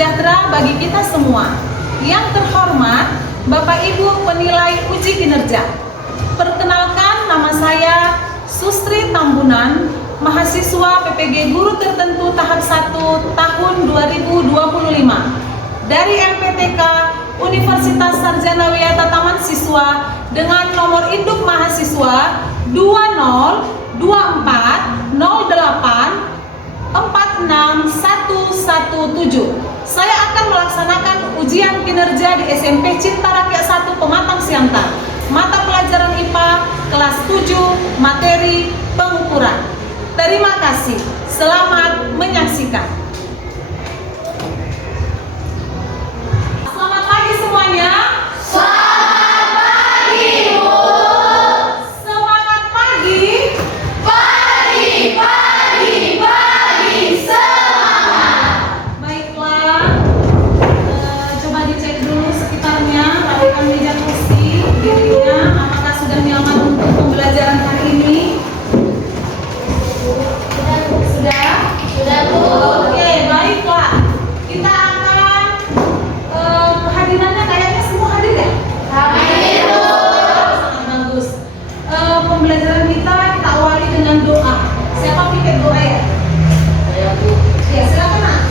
sejahtera bagi kita semua. Yang terhormat Bapak Ibu penilai uji kinerja. Perkenalkan, nama saya Sustri Tambunan, mahasiswa PPG Guru Tertentu tahap 1 tahun 2025 dari MPTK Universitas Sarjana Wiyata Taman Siswa dengan nomor induk mahasiswa 20280846117. Saya akan melaksanakan ujian kinerja di SMP Cinta Rakyat 1 Pematang Siantar. Mata pelajaran IPA kelas 7, materi pengukuran. Terima kasih. Selamat menyaksikan. Selamat pagi semuanya. Selamat pagi, Bu. Semangat pagi. Pagi, pagi, pagi, semangat. Baiklah, coba dicek dulu sekitarnya, rapikan meja kursi, dirinya, apakah sudah nyaman untuk pembelajaran hari ini? Sudah, Bu. Oke, baiklah. Kita akan kehadirannya kayaknya semua hadir ya? Hadir, Bu. Sangat bagus. Pembelajaran kita awali dengan doa. Siapa pimpin doa ya? Saya Bu. Ya, silakan Nak.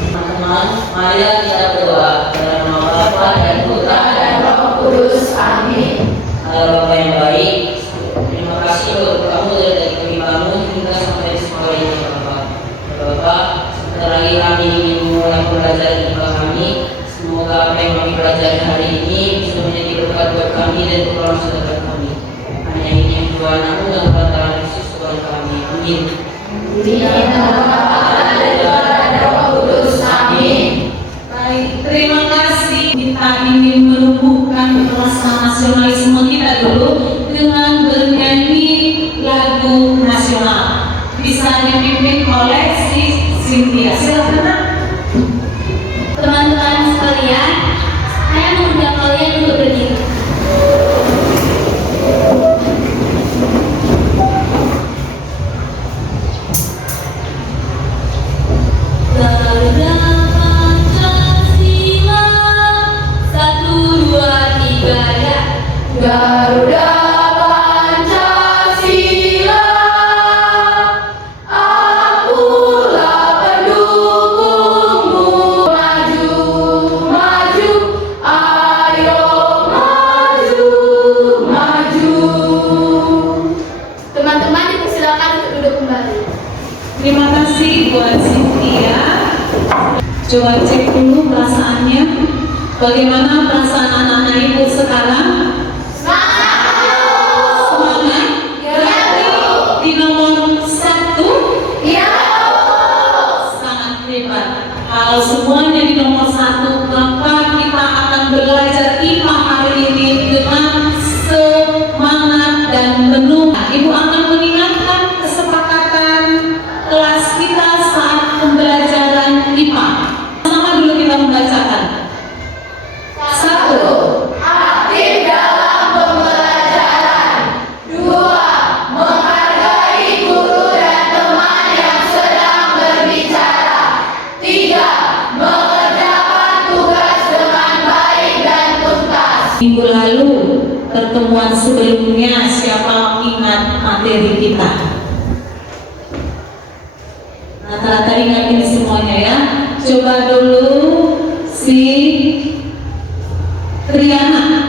Teman-teman, mari kita berdoa dalam nama Bapa dan Putra dan Roh Kudus, amin. Allah Bapa yang baik. Terima kasih untuk kamu dari kami bangun hingga sampai di sekolah ini Bapak. Ya Bapak, sebentar lagi kami ingin memulai pembelajaran IPA kami. Semoga apa yang kami pelajari hari ini bisa menjadi berkat buat kami dan pertolongan saudara kami. Hanya ini yang Tuhan aku dan perantara Yesus Tuhan kami. Amin. Baik, terima kasih. Kita ingin menumbuhkan rasa nasionalisme kita dulu dengan bernyanyi lagu nasional. Bisa dipimpin oleh si Cynthia. Silakan Nak. Teman-teman sekalian, saya mengundang kalian untuk berdiri. Garuda Pancasila, 1, 2, 3, ya. Garuda Pancasila, akulah pendukungmu. Maju, maju, ayo maju, maju. Teman-teman dipersilakan untuk duduk kembali. Terima kasih buat Cynthia. Coba cek dulu perasaannya. Bagaimana perasaan anak-anak ibu sekarang? Semangat? Di nomor 1? Sangat hebat. Kalau semuanya di nomor 1, maka kita akan belajar IPA hari ini dengan semangat dan penuh. Ibu akan mengingatkan kesepakatan kelas kita saat pembelajaran IPA. Sama dulu kita membacakan. 1. Aktif dalam pembelajaran. 2. Menghargai guru dan teman yang sedang berbicara. 3. Mengerjakan tugas dengan baik dan tuntas. Minggu lalu, pertemuan sebelumnya, siapa ingat materi kita? Rata-rata ingat ini semuanya ya. Coba dulu si Triana.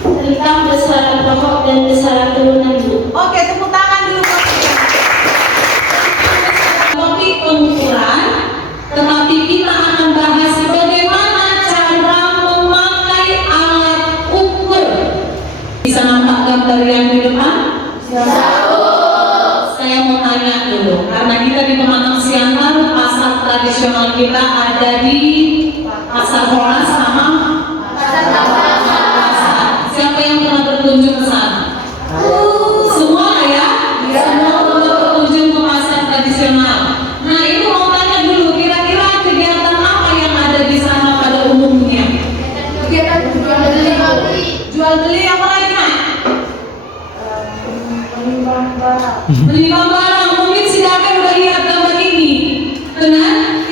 Tentang besaran pokok dan besaran turunan, Bu. Oke, tepuk tangan dulu. Topik pengukuran, tetapi kita akan bahas bagaimana cara memakai alat ukur. Bisa nampak gambar yang di depan? Saya mau tanya dulu, karena kita di Pematang Siantar, pasar tradisional kita ada di Pasar Horas sama Pasar. Siapa yang pernah berkunjung ke sana? Semua ya? Semua pernah berkunjung ke pasar tradisional. Nah, itu mau tanya dulu, kira-kira kegiatan apa yang ada di sana pada umumnya? Kegiatan jual beli. Jual beli apa lagi, Nak? Menimbang barang. Mungkin si Dave udah lihat gambar ini. Benar?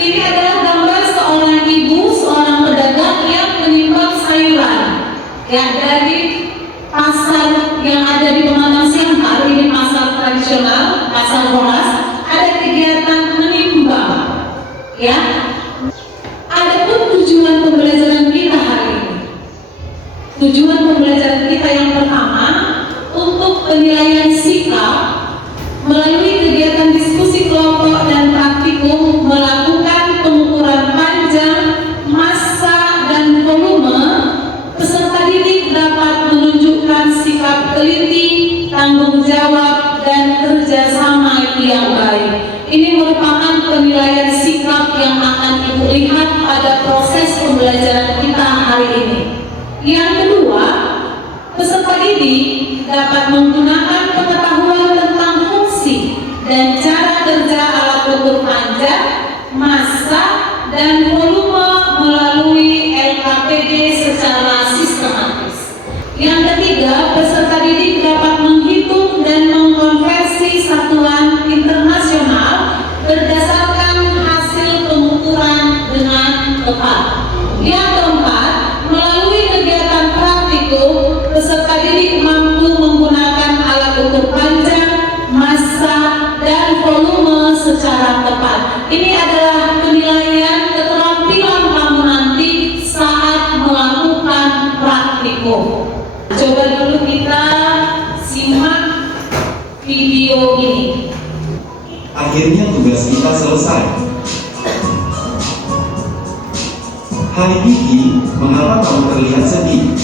Ya, adapun tujuan pembelajaran kita hari ini. Tujuan pembelajaran kita yang pertama untuk penilaian sikap melalui kegiatan diskusi kelompok dan praktikum melakukan pengukuran panjang, massa dan volume. Peserta didik dapat menunjukkan sikap teliti, tanggung jawab dan kerjasama yang baik. Ini merupakan penilaian sikap yang akan Ibu lihat pada proses pembelajaran kita hari ini. Yang kedua, peserta didik dapat menggunakan pengetahuan tentang fungsi dan cara kerja alat ukur panjang, massa, dan volume melalui LKPD secara sistematis. Yang ketiga, peserta didik dapat menghitung dan mengkonversi satuan internasional berdasarkan hasil pengukuran dengan tepat. Yang keempat, melalui kegiatan praktikum, peserta didik mampu menggunakan alat ukur panjang, massa, dan volume secara tepat. Ini adalah penilaian keterampilan kamu nanti saat melakukan praktikum. Coba dulu kita simak video ini. Akhirnya tugas kita selesai. Hai Kiki, mengapa kamu terlihat sedih?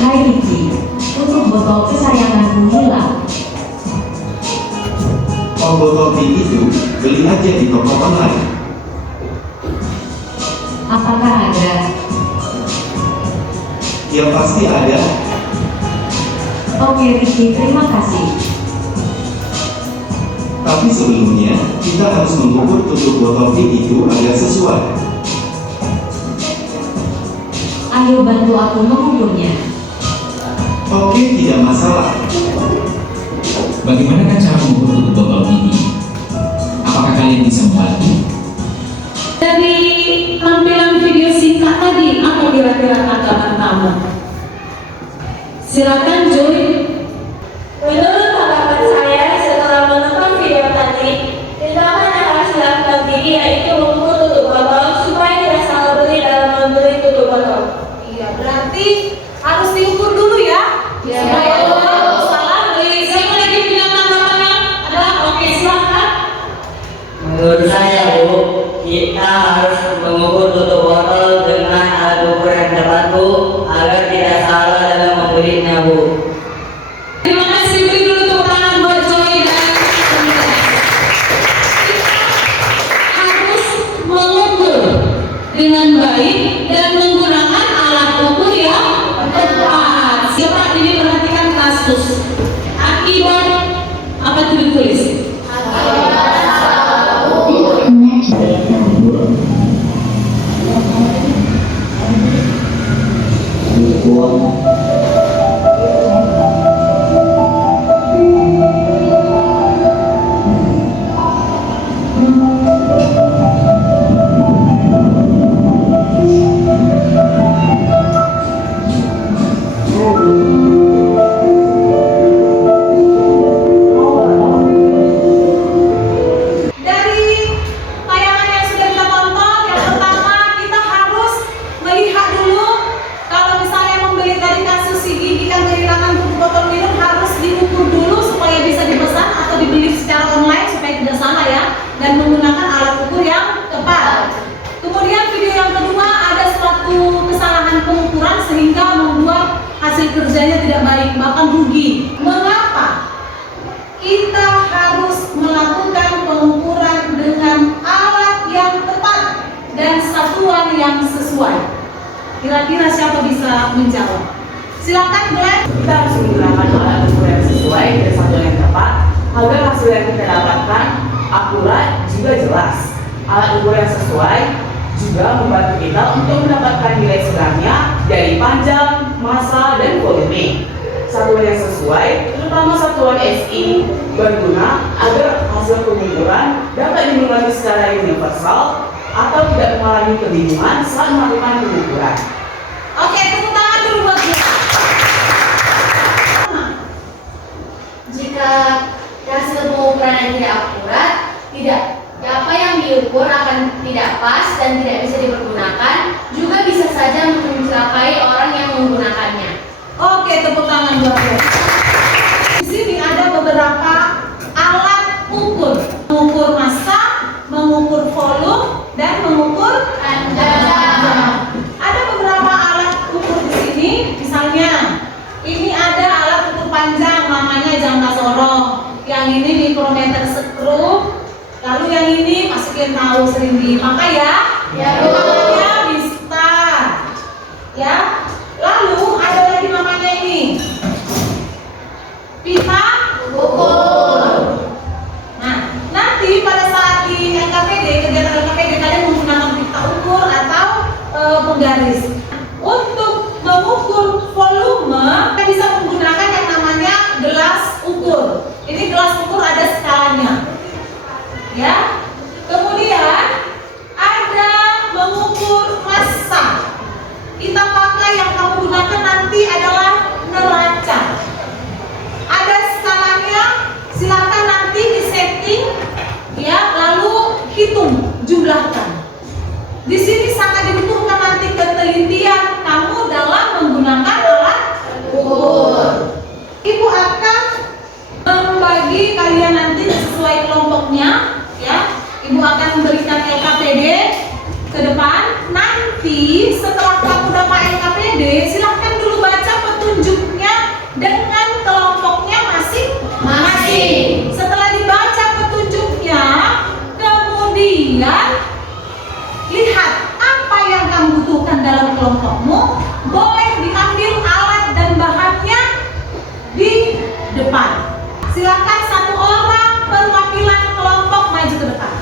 Hai Kiki, tutup botol kesayanganmu hilang. Oh, botol pink itu beli aja di toko online. Apakah ada? Ya pasti ada. Oke Kiki, terima kasih. Tapi sebelumnya kita harus mengukur tutup botol pink itu agar sesuai. Ayo bantu aku mengukurnya. Oke, tidak masalah. Bagaimana cara mengukur tutup botol ini? Apakah kalian bisa membantu? Dari tampilan video singkat tadi, apa kira-kira tanggapan kamu? Silakan Joy. Menurut tanggapan saya setelah menonton video tadi, tindakan yang harus dilakukan Gigi yaitu mengukur tutup botol supaya tidak salah beli dalam membeli tutup botol. Iya, berarti harus diukur dulu ya. Ya. Salah beli. Siapa lagi punya tanggapannya? Ada? Oke, silakan. Menurut saya Bu, kita harus mengukur tutup botol dengan alat ukur yang tepat Bu, agar tidak salah dalam membelinya Bu. Terima kasih, beri dulu tepuk tangan buat Joy dan Kita harus mengukur dengan baik dan menggunakan alat ukur yang tepat. Siapa ini perhatikan kasus akibat apa itu ditulis? Dari tayangan yang sudah kita tonton, yang pertama kita harus melihat dulu kalau misalnya membeli tadi kasus si Gigi kan kehilangan tutup botol minum harus diukur dulu supaya bisa dipesan atau dibeli secara online supaya tidak salah ya, dan menggunakan alat ukur yang tepat. Kemudian video yang kedua ada suatu kesalahan pengukuran sehingga membuat hasil kerjanya tidak baik bahkan rugi. Mengapa? Kita harus melakukan pengukuran dengan alat yang tepat dan satuan yang sesuai. Kira-kira siapa bisa menjawab? Silakan Glenn. Kita harus menggunakan alat ukur yang sesuai dan satuan yang tepat agar hasil yang kita dapatkan akurat juga jelas. Alat ukur yang sesuai juga membantu kita untuk mendapatkan nilai sebenarnya dari panjang, massa, dan volume. Satuan yang sesuai, terutama satuan SI, berguna agar hasil pengukuran dapat dimulai secara universal atau tidak mengalami kebingungan saat melakukan pengukuran. Oke, tepuk tangan dulu buat dia. Jika hasil pengukuran yang tidak akurat, tidak apa diukur akan tidak pas dan tidak bisa dipergunakan, juga bisa saja mencelakai orang yang menggunakannya. Oke, tepuk tangan buat dia. Di sini ada beberapa alat ukur. Mengukur massa, mengukur volume, dan mengukur panjang. Ada beberapa alat ukur di sini. Misalnya, ini ada alat ukur panjang namanya jangka sorong. Yang ini mikrometer skru. Lalu yang ini masukin tahu sering dipakai ya. Namanya Mistar. Ya. Lalu ada lagi namanya ini pita ukur. Nah, nanti pada saat di LKPD, kegiatan LKPD kalian menggunakan pita ukur atau penggaris. Untuk mengukur volume, kita bisa menggunakan yang namanya gelas ukur. Ini gelas ukur ada skalanya. Ya. Kemudian ada mengukur massa. Kita pakai yang kamu gunakan nanti adalah neraca. Ada skalanya, silakan nanti disetting ya, lalu hitung, jumlahkan. Di sini sangat dibutuhkan nanti ketelitian kamu dalam menggunakan alat ukur. Ibu akan membagi kalian nanti sesuai kelompoknya ya. Ibu akan memberikan LKPD ke depan. Nanti setelah kamu dapat LKPD, silahkan dulu baca petunjuknya dengan kelompoknya masing-masing. Setelah dibaca petunjuknya, kemudian lihat apa yang kamu butuhkan dalam kelompokmu. Boleh diambil alat dan bahannya di depan. Silakan satu orang perwakilan kelompok maju ke depan.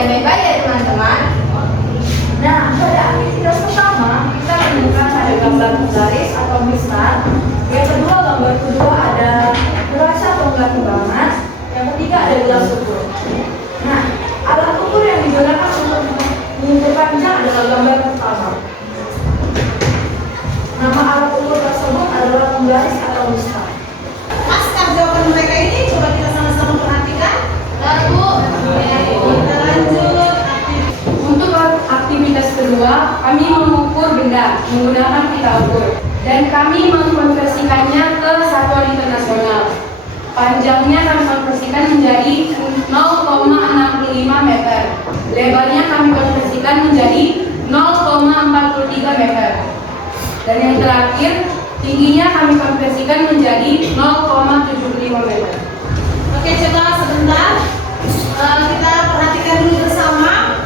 yang baik-baik ya teman-teman. Nah, pada aktivitas pertama kita menemukan ada gambar garis atau mistar. Yang kedua, gambar kedua ada berasa atau enggak timbangan. Yang ketiga ada gelas ukur. Nah, alat ukur yang digunakan untuk mengukurkannya adalah gambar pertama. Nama alat ukur tersebut adalah penggaris atau mistar. Pasca jawaban mereka ini, coba kita sama-sama perhatikan. Lalu, Kita lanjut. untuk aktivitas kedua, kami mengukur benda menggunakan pita ukur dan kami mengkonversikannya ke satuan internasional. Panjangnya kami konversikan menjadi 0,65 meter. Lebarnya kami konversikan menjadi 0,43 meter. Dan yang terakhir, tingginya kami konversikan menjadi 0,75 meter. Oke, coba sebentar. Kita perhatikan dulu bersama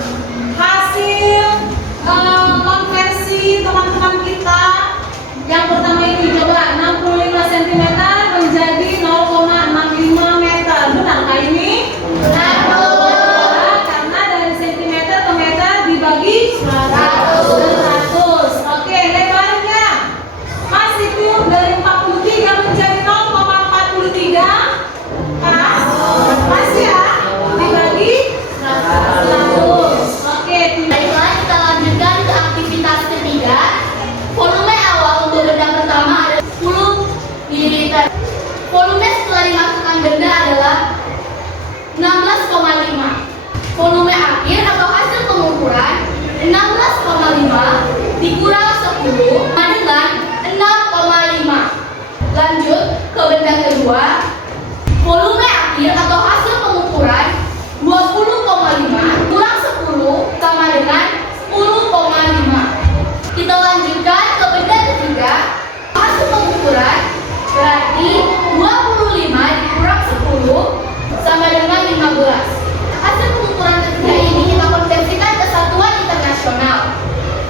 hasil konversi teman-teman kita. Yang pertama ini coba 65 cm menjadi 0,65 meter. Benarkah ini? Benar. Karena dari sentimeter ke meter dibagi 100. Oke, lebarnya masih tiup dari 43 menjadi 0,43. Pas? Masih ya? Dibagi 100. Oke, Baiklah, kita lanjutkan ke aktivitas ketiga. Volume awal untuk benda pertama adalah 10 ml. Volume setelah dimasukkan benda adalah 16,5. Volume akhir atau hasil pengukuran 16,5 dikurang 10 sama dengan 6,5. Lanjut ke benda kedua. Volume akhir atau hasil pengukuran 20,5 kurang 10 sama dengan 10,5. Kita lanjutkan ke benda ketiga. Hasil pengukuran berarti 25 dikurang 10 sama dengan 15. Hasil pengukuran ketiga ini kita konversikan ke satuan internasional.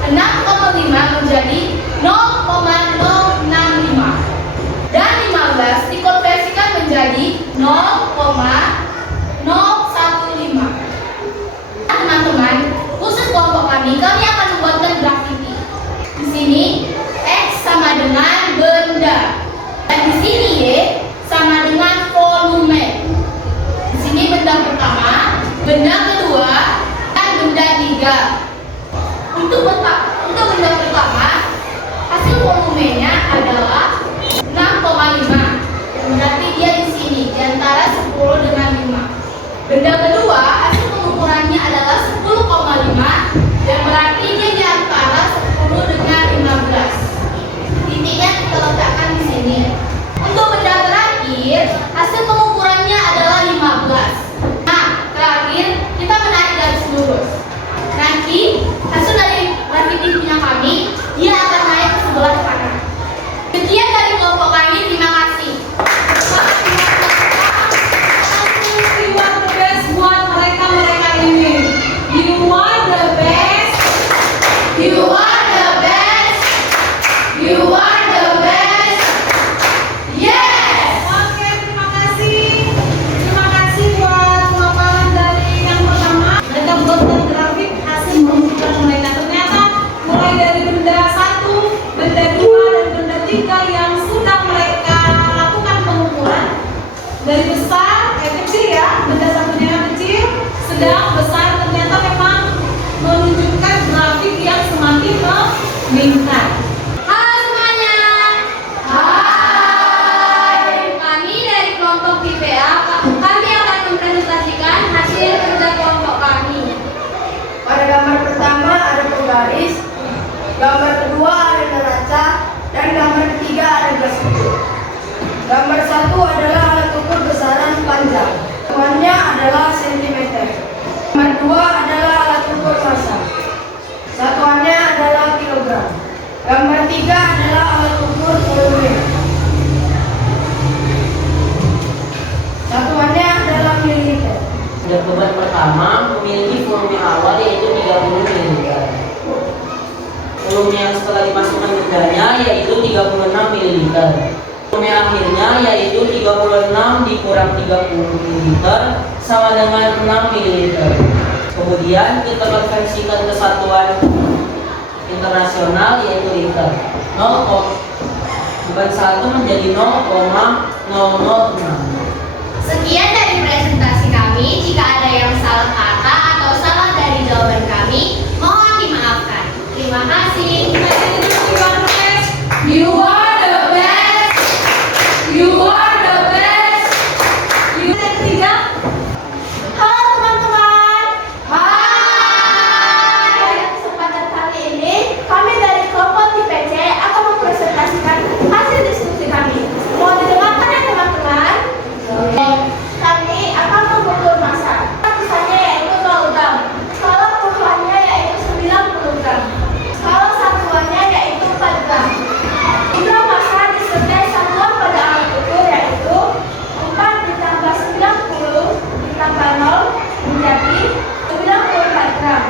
6,5 menjadi 0,065 dan 15 dikonversikan menjadi 0,015. Teman-teman, khusus kelompok kami akan membuatkan grafiti. Di sini X sama dengan benda dan di sini Y sama dengan volume. Di sini benda pertama, benda kedua, dan benda tiga. Untuk benda pertama, hasil volumenya adalah 6,5. Berarti dia di sini di antara 10 dengan 5. Benda kedua, hasil pengukurannya adalah 10,5 dan berarti dia di antara 10 dengan 15. Titiknya kita letakkan di sini. Untuk benda terakhir, hasil pengukurannya adalah 15. Nah, terakhir kita menarik garis lurus. Nanti hasil dari grafiti punya kami, dia akan naik ke sebelah kanan. Sekian dari kelompok kami, terima kasih. you are the best buat mereka ini. You are the best. You are the best. You are the best. Yes. Oke, terima kasih. Terima kasih buat pemaparan dari yang pertama. Mereka buatkan grafik hasil pengukuran mereka. Ternyata mulai dari benda 1, benda 2, dan benda 3 yang sudah mereka lakukan pengukuran dari besar, kecil ya, benda satunya yang kecil, sedang, besar, ternyata memang menunjukkan grafik yang semakin meningkat. Halo semuanya. Hai. Kami dari kelompok IPA. Kami akan mempresentasikan hasil kerja kelompok kami. Pada gambar pertama ada penggaris, gambar kedua ada neraca, dan gambar ketiga ada gelas ukur. Gambar satu adalah alat ukur besaran panjang, satuannya adalah sentimeter. Gambar dua adalah alat ukur massa, satuannya adalah kilogram. Gambar tiga adalah alat ukur volume, satuannya adalah mililiter. Beban pertama memiliki volume awal yaitu 30 ml. Volume yang setelah dimasukkan bendanya yaitu 36 ml. Volume akhirnya yaitu 36 dikurang 30 ml sama dengan 6 ml. Kemudian kita konversikan ke satuan internasional yaitu liter. 0,1 menjadi 0,006. Sekian dari presentasi kami. Jika ada yang salah kata atau salah dari jawaban kami, mohon dimaafkan. Terima kasih. You are the best. You are the best. You yang ketiga. Halo teman-teman. Hai. Pada kesempatan kali ini, kami dari kelompok IPC akan mempresentasikan hasil diskusi kami. Mau didengarkan ya teman-teman? Kami akan mengukur massa. Tulisannya yaitu 0 gram. Skala puluhannya yaitu 90 gram. Skala satuannya yaitu 4 gram. Jumlah massa disertai satuan pada alat ukur yaitu 4 ditambah 90 ditambah 0 menjadi 94 gram.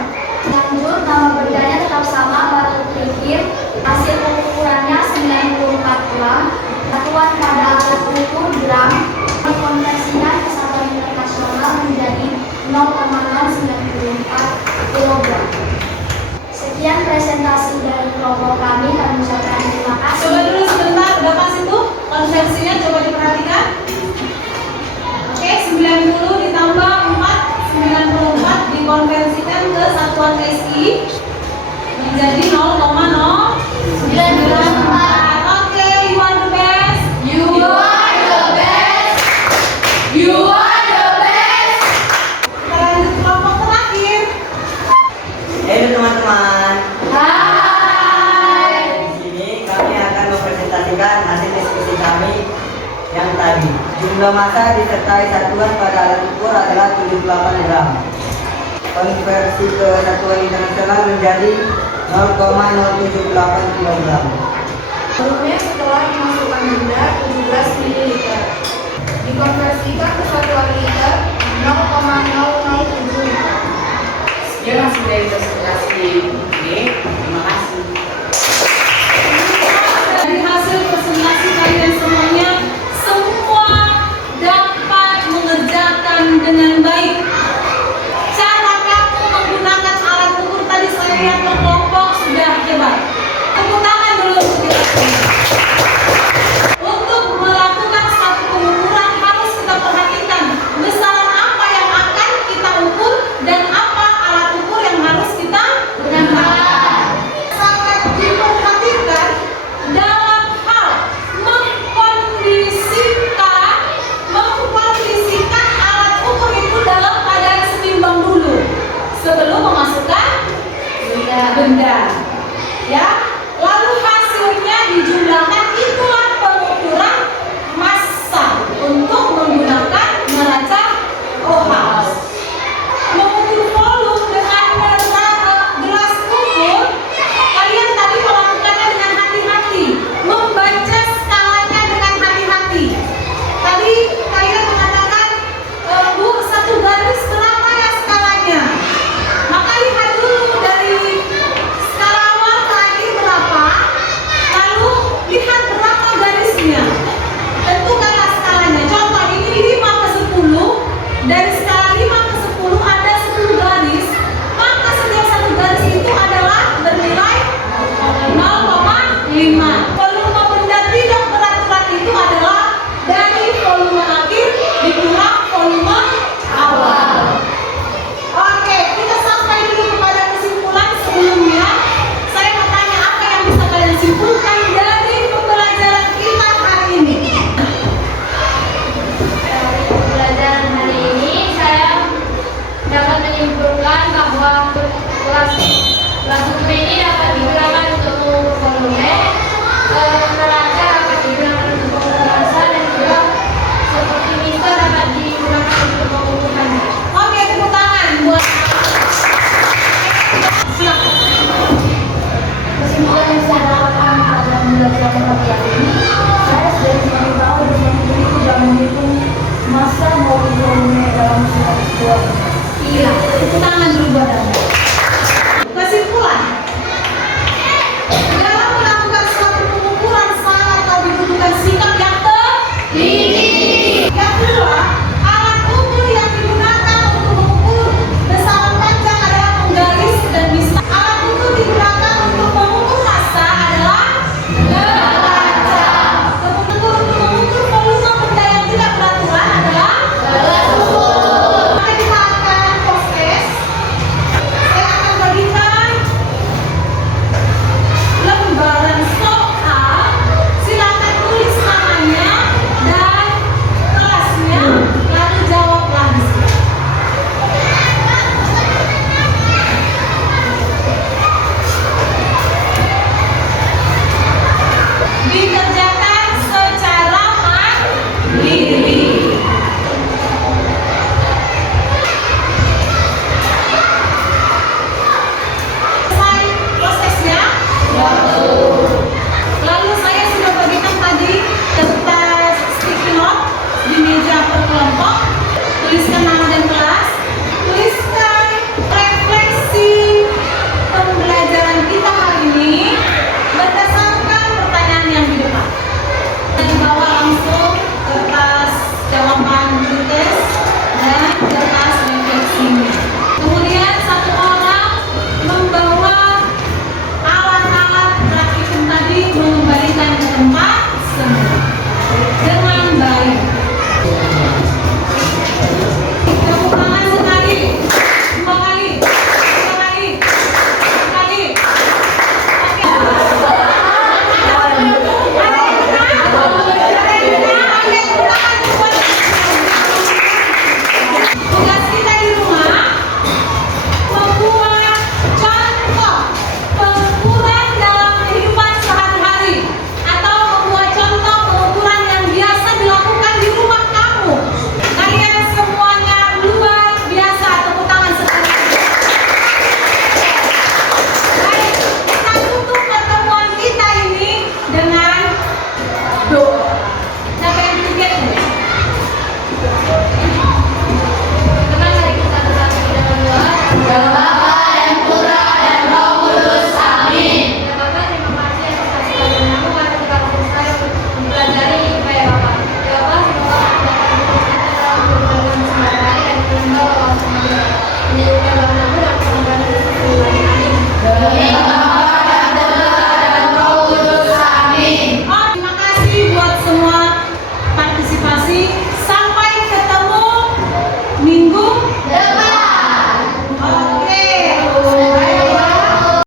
Lanjut, nama bendanya tetap sama, batu kerikil. Hasil pengukurannya 94 gram. Satuan pada alat ukur gram. Konversinya ke satuan internasional menjadi 0,094 kg. Sekian presentasi dari kelompok kami. Kami ucapkan terima kasih. Coba dulu sebentar, udah pas itu konversinya coba diperhatikan. Oke, 90 ditambah 4, 94 dikonversikan ke satuan SI menjadi 0,094. Oke, you are the best. You are the best. You are the best. Kita lanjut kelompok terakhir. Halo teman-teman. Hai. Di sini kami akan mempresentasikan hasil diskusi kami yang tadi. Jumlah massa disertai satuan pada alat ukur adalah 78 gram. Konversi ke satuan internasional menjadi 0,078 kg. Volumenya setelah dimasukkan benda 17 ml. Dikonversikan ke satuan liter 0,007 liter. Sekian hasil dari presentasi ini. Terima kasih. Dari hasil presentasi kalian semuanya, semua dapat mengerjakan dengan baik. Cara kamu menggunakan alat ukur tadi saya lihat kelompok sudah hebat. Tepuk tangan dulu untuk kita semua. Untuk melakukan satu pengukuran harus kita perhatikan besaran apa yang akan kita ukur dan apa alat ukur yang harus kita gunakan. Sangat diperhatikan dalam hal mengkondisikan alat ukur itu dalam keadaan seimbang dulu sebelum memasukkan benda. Ya, lalu hasilnya dijumlahkan, itulah pengukuran massa untuk menggunakan neraca OH. Mengukur volume dengan gelas ukur, kalian tadi melakukannya dengan hati-hati, membaca skalanya dengan hati-hati. Tadi kalian mengatakan, Bu, satu garis berapa ya skalanya? Maka lihat dulu dari skala awal ke akhir berapa, lalu lihat berapa garisnya. Tentukanlah skalanya. Contoh ini 5 ke 10, dari skala 5 ke 10 ada 10 garis, maka setiap satu garis itu adalah bernilai 0,5. Volume benda tidak beraturan itu adalah dari volume akhir dikurang volume awal. Oke, kita sampai dulu kepada kesimpulan. Sebelumnya saya bertanya, apa yang bisa kalian simpulkan dari pembelajaran kita hari ini? Dari pembelajaran hari ini, saya dapat menyimpulkan bahwa kelas ukur ini dapat digunakan untuk mengukur volume, neraca dapat digunakan untuk mengukur massa, dan juga seperti mister dapat digunakan untuk mengukur harga. Oke, tepuk tangan buat silakan. Kesimpulan yang saya dapatkan pada pembelajaran pagi ini, saya sudah tahu bahwa ini tidak menghitung massa maupun volume dalam sebuah. Iya, tepuk tangan dulu buat Anda.